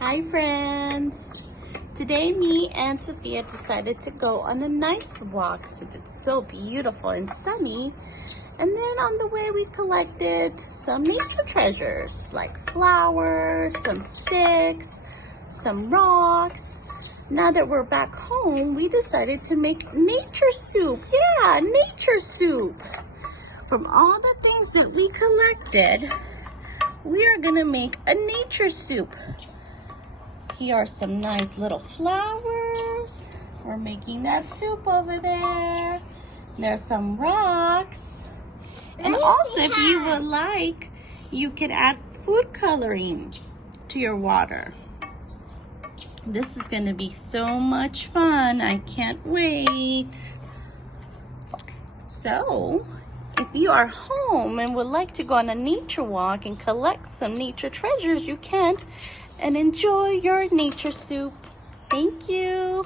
Hi friends! Today me and Sophia decided to go on a nice walk since it's so beautiful and sunny. And then on the way we collected some nature treasures like flowers, some sticks, some rocks. Now that we're back home, we decided to make nature soup. Yeah, nature soup. From all the things that we collected, we are gonna make a nature soup. Here are some nice little flowers. We're making that soup over there. There's some rocks. And also, if you would like, you can add food coloring to your water. This is going to be so much fun. I can't wait. So, if you are home and would like to go on a nature walk and collect some nature treasures, you can. And enjoy your nature soup. Thank you.